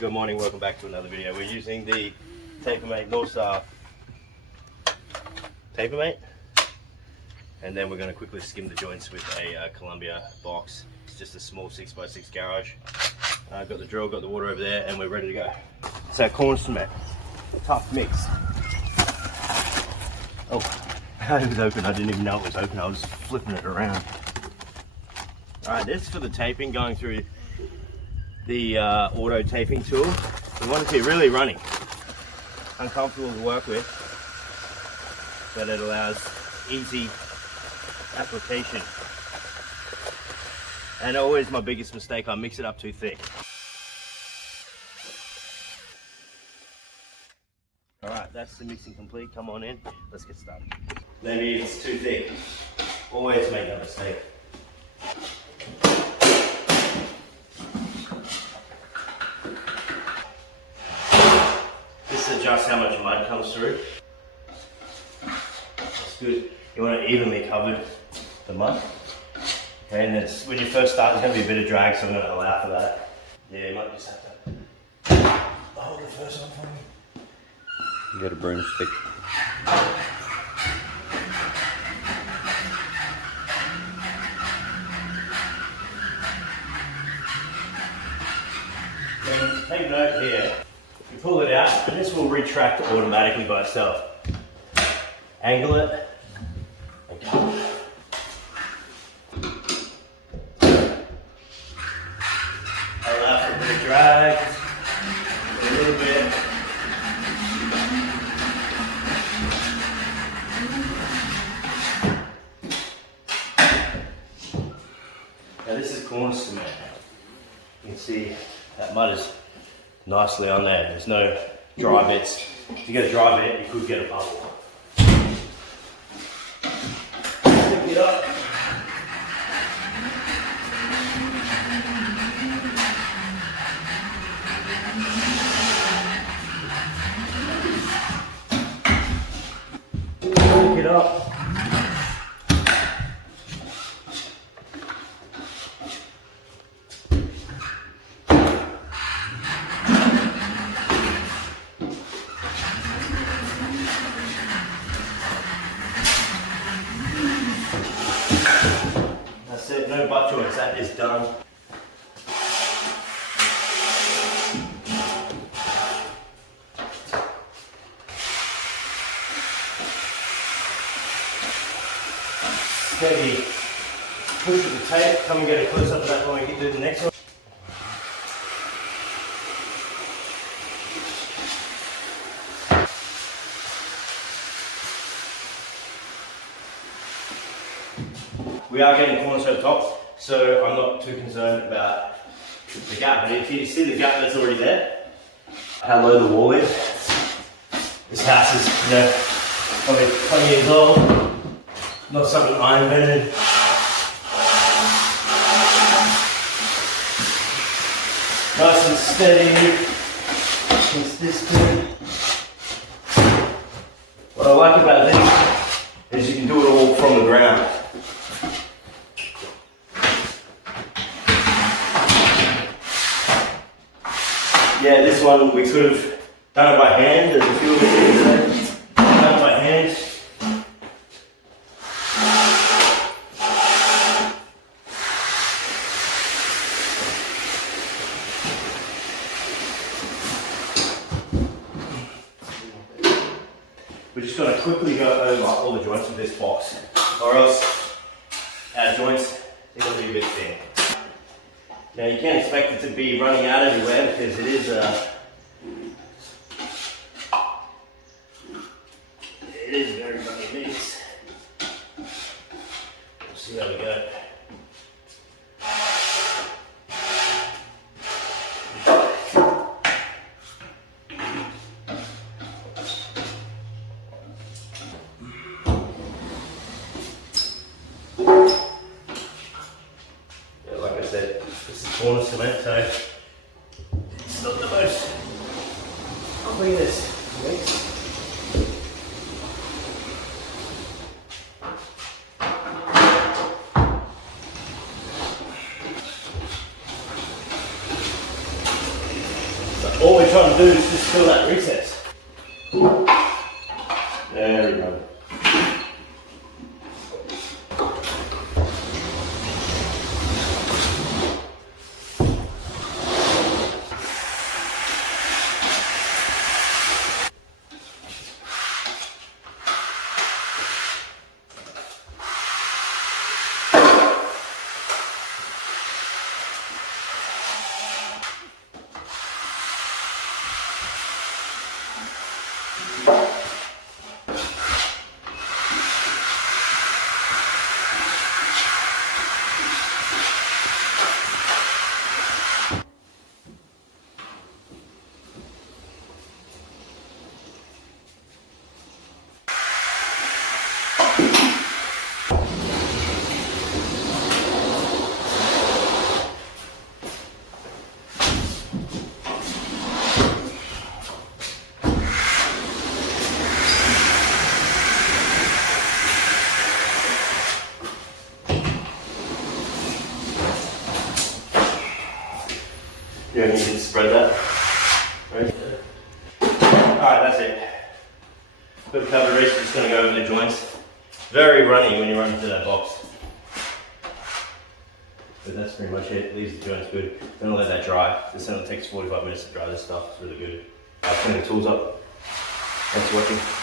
Good morning, welcome back to another video. We're using the Tapermate North Star Tapermate, and then we're going to quickly skim the joints with a Columbia box. It's just a small 6x6 garage. Got the drill, got the water over there, and we're ready to go. So corn cement, tough mix. Oh, it was open. I didn't even know it was open. I was flipping it around. All right, this is for the taping going through the auto taping tool. We want it to be really running, uncomfortable to work with, but it allows easy application. And always my biggest mistake, I mix it up too thick. All right, that's the mixing complete. Come on in, let's get started. Maybe it's too thick. Always make that mistake. This adjusts how much mud comes through. That's good. You want it evenly covered, the mud. Okay, and then when you first start, there's going to be a bit of drag, so I'm going to allow for that. Yeah, you might just have to hold the first one for me. You got a broomstick. Then take note here. You pull it out, and this will retract automatically by itself. Angle it, and come. Allow for a bit of drag, a little bit. Now this is corn cement. You can see that mud is nicely on there. There's no dry bits. If you get a dry bit, you could get a bubble. Pick it up. Pick it up. That's it, no butt joints, that is done. Steady push of the tape, come and get a close up of that when we get to the next one. We are getting corners over top, so I'm not too concerned about the gap. And if you see the gap that's already there, how low the wall is. This house is, probably 20 years old. Not something I invented. Nice and steady, consistent. What I like about this is you can do it all from the ground. Yeah, this one we could have done it by hand. There's a few of it done it by hand. We're just going to quickly go over all the joints of this box, or else our joints are going to be a bit thin. Now you can't expect it to be running out everywhere because it is very funny mix. We'll see how we go. This is corner cement, so it's not the most cleanest mix. all we're trying to do is just fill that recess. There we go. You can spread that right there. Alright, that's it. Got the cover wrist, just going to go over the joints. Very runny when you run into that box. But that's pretty much it. Leaves the joints good. Don't let that dry. This only takes 45 minutes to dry this stuff. It's really good. I'll clean the tools up. Thanks for watching.